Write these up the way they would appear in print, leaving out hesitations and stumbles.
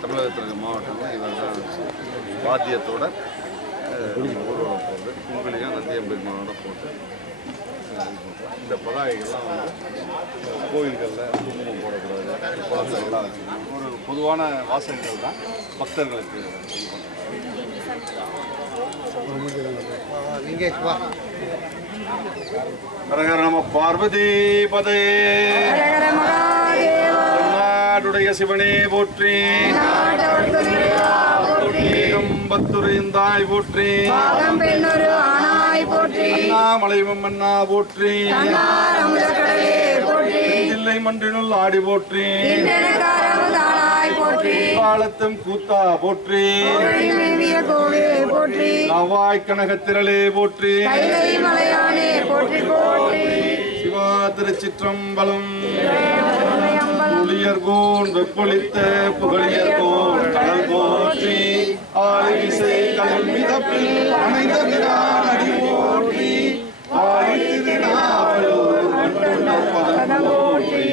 தமிழகத்தில் மாவட்டத்தில் இவர்கள் வாத்தியத்தோட ஊர்வலம் போகிறது குங்குலியும் நந்தியம்பெருமானோட போட்டு இந்த பதாகைகள்லாம் வந்து கோயில்களில் குங்குமம் போடக்கூடாது குளத்துலாம் ஒரு பொதுவான வாசகங்கள் தான் பக்தர்களுக்கு ஹரஹர நம பார்வதி பதே நாடுடைய சிவனே போற்றி பத்துரைந்தாய் போற்றி அண்ணாமலைவம் மன்னா போற்றி தில்லை மன்றினுள் ஆடி போற்றி காலத்தும் கூத்தா போற்றி நவாய் கனகத்திரளே போற்றி சிவா திருச்சிற்றம்பலம் புலியர்கோன் வெப்பொழித்த புகழியர்கோன் கடல் போற்றி ஆலிசை கடல் மிதப்பில் அணைந்த பிரான் அடி போற்றி ஆலிதிருநாவலூர் மண்ணுணர் பதம் போற்றி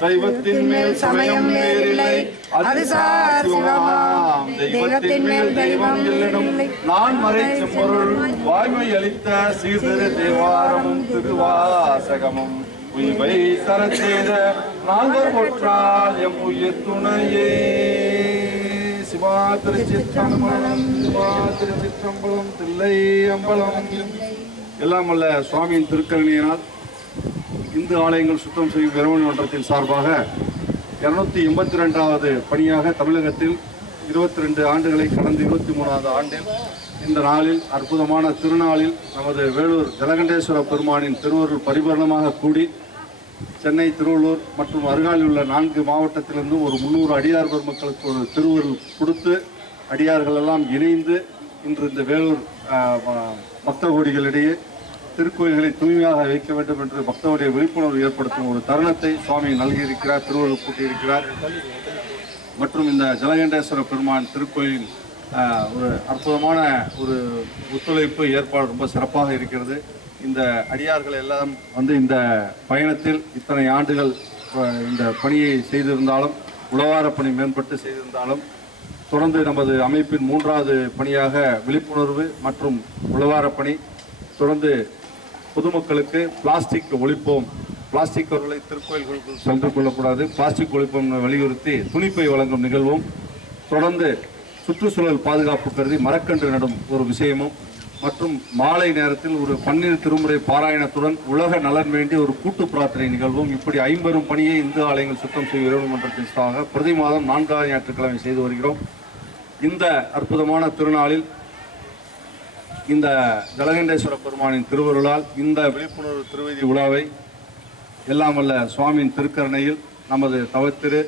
சைவத்தின் மேல் சமயம் வேறில்லை அது சார் சிவமாம் தெய்வத்தின் மேல் தெய்வம் இல்லனும் நான் மறை செம்பொருள் வாய்மை அளித்த சீர்திரு தேவாரமும் திருவாசகமும் உய்வை தர செய்த நால்வர் ஒற்றால் எம் உயிர் துணையே. சிவா திருச்சிற்றம்பலம் சிவா திருச்சிற்றம்பலம் தில்லை அம்பலம். எல்லாம் வல்ல சுவாமியின் திருக்கருணையினால் இந்து ஆலயங்கள் சுத்தம் செய்யும் விரைவு மன்றத்தின் சார்பாக 282வது பணியாக தமிழகத்தில் 22 ஆண்டுகளை கடந்த 23வது ஆண்டில் இந்த நாளில் அற்புதமான திருநாளில் நமது வேலூர் ஜலகண்டேஸ்வர பெருமானின் திருவருள் பரிபூரணமாக கூடி சென்னை, திருவள்ளூர் மற்றும் அருகாலில் உள்ள 4 மாவட்டத்திலிருந்து ஒரு 300 அடியார் பெருமக்களுக்கு ஒரு திருவருள் கொடுத்து அடியார்கள் எல்லாம் இணைந்து இன்று இந்த வேலூர் பக்த கோடிகளிடையே திருக்கோயில்களை தூய்மையாக வைக்க வேண்டும் என்று பக்தருடைய விழிப்புணர்வு ஏற்படுத்தும் ஒரு தருணத்தை சுவாமி நல்கியிருக்கிறார், திருவருள் கூட்டியிருக்கிறார். மற்றும் இந்த ஜலகண்டேஸ்வர பெருமான் திருக்கோயிலின் ஒரு அற்புதமான ஒரு ஒத்துழைப்பு ஏற்பாடு ரொம்ப சிறப்பாக இருக்கிறது. இந்த அடியார்கள் எல்லாம் வந்து இந்த பயணத்தில் இத்தனை ஆண்டுகள் இந்த பணியை செய்திருந்தாலும், உழவார பணி மேம்பட்டு செய்திருந்தாலும், தொடர்ந்து நமது அமைப்பின் 3வது பணியாக விழிப்புணர்வு மற்றும் உழவார பணி, தொடர்ந்து பொதுமக்களுக்கு பிளாஸ்டிக் ஒழிப்போம், பிளாஸ்டிக் பொருட்களை திருக்கோயில்களுக்கு சென்று கொள்ளக்கூடாது, பிளாஸ்டிக் ஒழிப்போம் வலியுறுத்தி துணிப்பை வழங்கும் நிகழ்வும், தொடர்ந்து சுற்றுச்சூழல் பாதுகாப்பு கருதி மரக்கன்று நடும் ஒரு விஷயமும், மற்றும் மாலை நேரத்தில் ஒரு பன்னிரு திருமுறை பாராயணத்துடன் உலக நலன் வேண்டி ஒரு கூட்டு பிரார்த்தனை நிகழ்வும், இப்படி 50 பணியை இந்து ஆலயங்கள் சுத்தம் செய்ய வேண்டும் மன்றத்தின் சார்பாக பிரதி மாதம் 4வது ஞாயிற்றுக்கிழமை செய்து வருகிறோம். இந்த அற்புதமான திருநாளில் இந்த ஜலகண்டேஸ்வர பெருமானின் திருவருளால் இந்த விழிப்புணர்வு திருவீதி உலாவை எல்லாம் வல்ல சுவாமியின் திருக்கரணையில் நமது தவத்திரு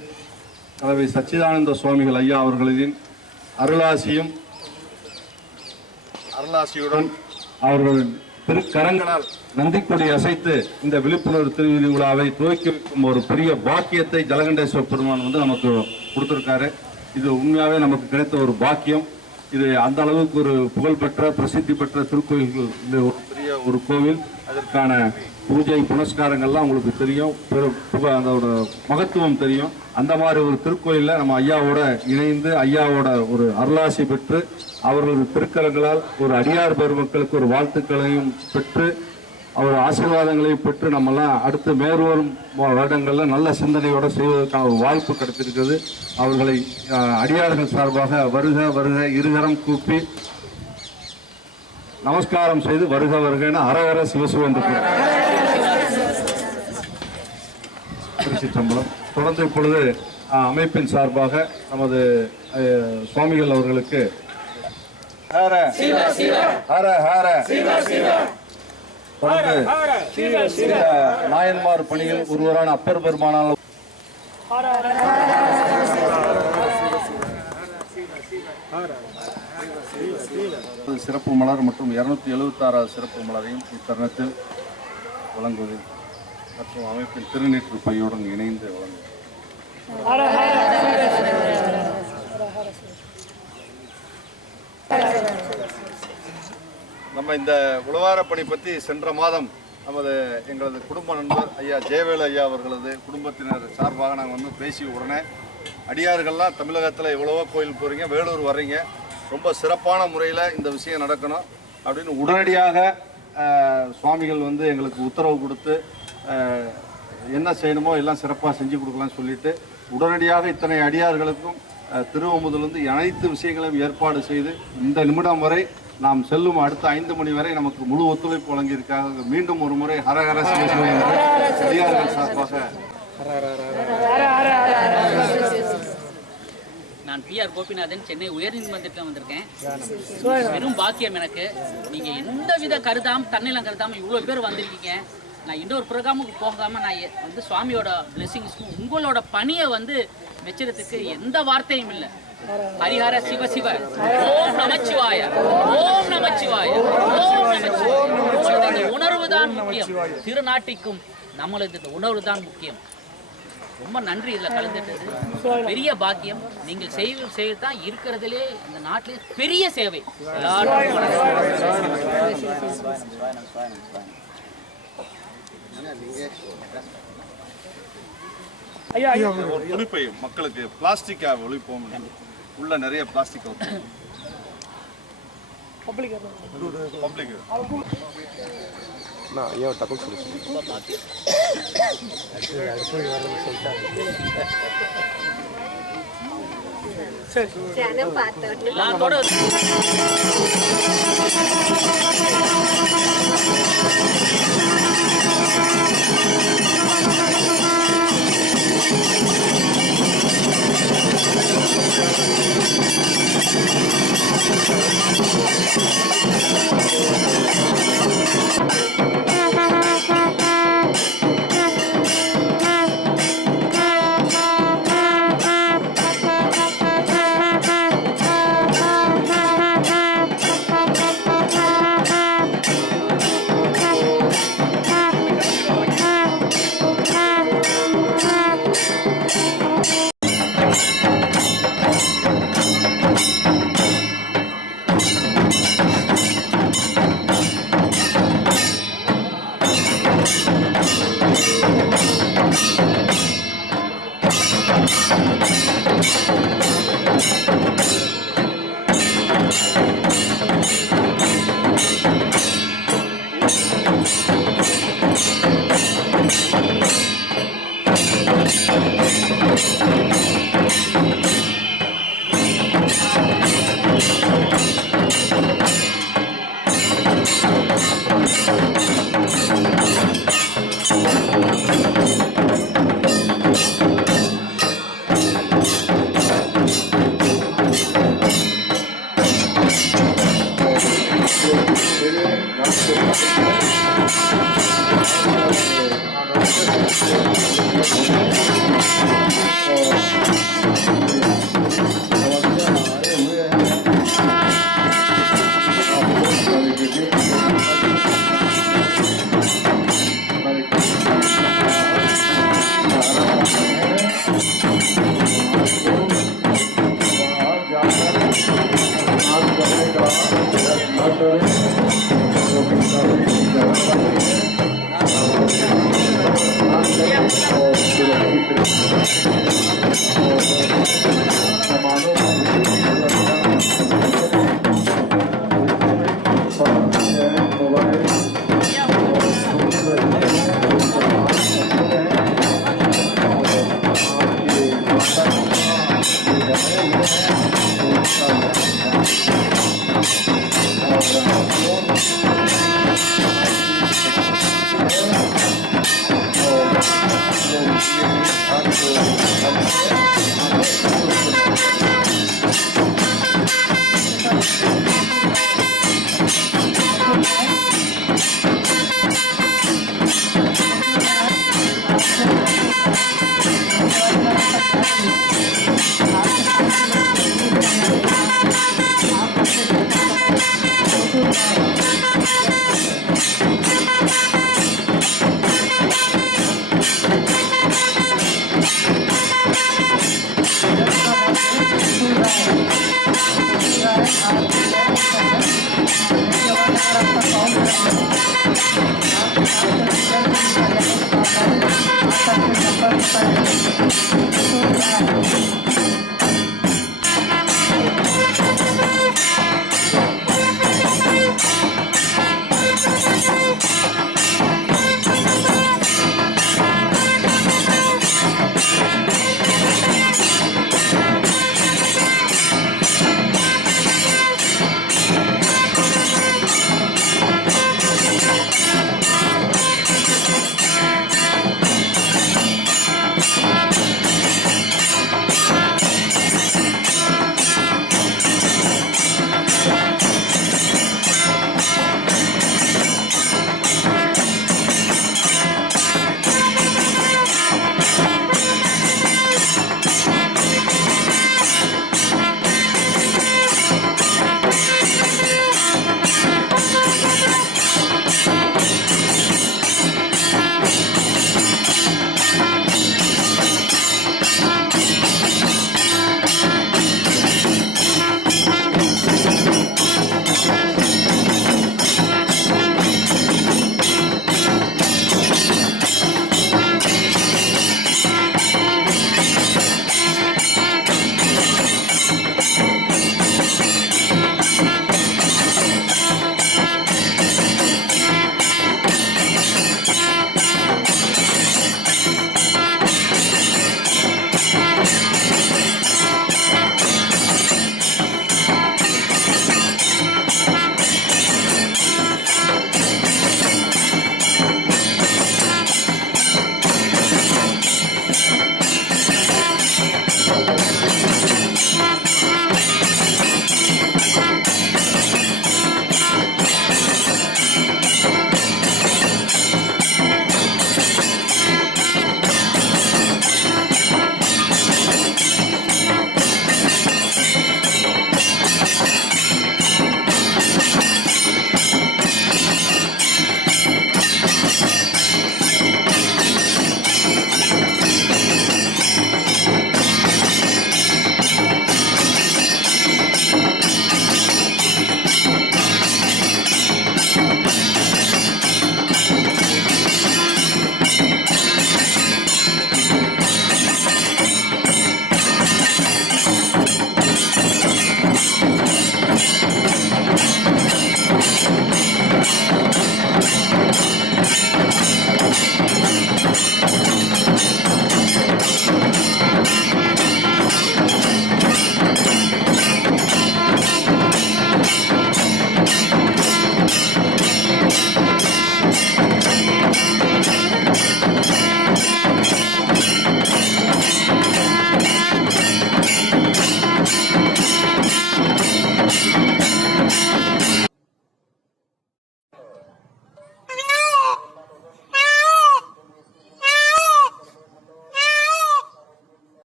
தலைவை சச்சிதானந்த சுவாமிகள் ஐயா அவர்களின் அருளாசியுடன் அவர்களின் திருக்கரங்களால் நந்திக்கொடி அசைத்து இந்த விழிப்புணர்வு திருவீதி விழாவை துவக்கி வைக்கும் ஒரு பெரிய பாக்கியத்தை ஜலகண்டேஸ்வர பெருமான் வந்து நமக்கு கொடுத்திருக்காரு. இது உண்மையாகவே நமக்கு கிடைத்த ஒரு பாக்கியம். இது அந்த அளவுக்கு ஒரு புகழ்பெற்ற பிரசித்தி பெற்ற திருக்கோயில்கள், இந்த ஒரு பெரிய ஒரு கோவில், அதற்கான பூஜை புனஸ்காரங்கள்லாம் உங்களுக்கு தெரியும், அதோட மகத்துவம் தெரியும். அந்த மாதிரி ஒரு திருக்கோயிலில் நம்ம ஐயாவோட இணைந்து ஐயாவோட ஒரு அருளாசி பெற்று அவர்களது திருக்கரங்களால் ஒரு அடியார் பெருமக்களுக்கு ஒரு வாழ்த்துக்களையும் பெற்று அவர் ஆசீர்வாதங்களையும் பெற்று நம்மெல்லாம் அடுத்து மேற்வரும் வருடங்களில் நல்ல சிந்தனையோடு செய்வதற்கான ஒரு வாய்ப்பு கிடைத்திருக்கிறது. அவர்களை அடியார்கள் சார்பாக வருக வருக இருகரம் கூப்பி நமஸ்காரம் செய்து வருக வருகன்னு அரகர சிவசிவன் திருச்சிற்றம்பலம். தொடர்ந்து இப்பொழுது அமைப்பின் சார்பாக நமது சுவாமிகள் அவர்களுக்கு ஹர ஹர ஹர தொடர்ந்து நாயன்மார் பணியில் ஒருவரான அப்பர் பெருமானால் சிறப்பு மலர் மற்றும் 276வது சிறப்பு மலரையும் இத்தருணத்தில் வழங்குவது மற்றும் அமைப்பின் திருநீற்று பையுடன் இணைந்து வழங்குவது. நம்ம இந்த உழவார பணி பற்றி சென்ற மாதம் எங்களது குடும்ப நண்பர் ஐயா ஜெயவேலு ஐயா அவர்களது குடும்பத்தினர் சார்பாக நாங்கள் வந்து பேசி உடனே அடியார்கள்லாம் தமிழகத்தில் எவ்வளவோ கோயில் போகிறீங்க, வேலூர் வர்றீங்க, ரொம்ப சிறப்பான முறையில் இந்த விஷயம் நடக்கணும் அப்படின்னு உடனடியாக சுவாமிகள் வந்து எங்களுக்கு உத்தரவு கொடுத்து என்ன செய்யணுமோ எல்லாம் சிறப்பாக செஞ்சு கொடுக்கலாம்னு சொல்லிட்டு உடனடியாக இத்தனை அடியார்களுக்கும் திருவமுதிலிருந்து அனைத்து விஷயங்களையும் ஏற்பாடு செய்து இந்த நிமிடம் வரை நாம் செல்லும் அடுத்த 5 மணி வரை நமக்கு முழு ஒத்துழைப்பு வழங்கியிருக்காங்க. மீண்டும் ஒரு முறை ஹரஹர சிவசிவ அடியார்கள் சார்பாக நான் PR கோபிநாதன், சென்னை உயர்நீதிமன்றத்தில் வந்திருக்கேன். வெறும் பாக்கியம் எனக்கு. நீங்கள் எந்தவித தன்னிலம் கருதாமல் இவ்வளோ பேர் வந்திருக்கீங்க. நான் இன்னொரு ப்ரோக்ராமுக்கு போகாமல் நான் வந்து சுவாமியோட பிளெஸிங்ஸ்க்கும் உங்களோட பணியை வந்து மெச்சுறதுக்கு எந்த வார்த்தையும் இல்லை. ஹரிஹர சிவ சிவ ஓம் நமச்சிவாய ஓம் நமச்சிவாய ஓம் நமச்சிவாய. இந்த உணர்வு தான் முக்கியம். திருநாட்டிற்கும் நம்மளது இந்த உணர்வு தான் முக்கியம். ரொம்ப நன்றி இதில் கலந்துட்டது. பெரிய பாக்கியம். நீங்கள் செய்யத்தான் இருக்கிறதுலே இந்த நாட்டிலே பெரிய சேவை. ஒழிப்பையும் மக்களுக்கு பிளாஸ்டிக்கா ஒழிப்போம். உள்ள நிறைய பிளாஸ்டிக் பப்ளிக் நான் ஏன் டபுள் Thank you.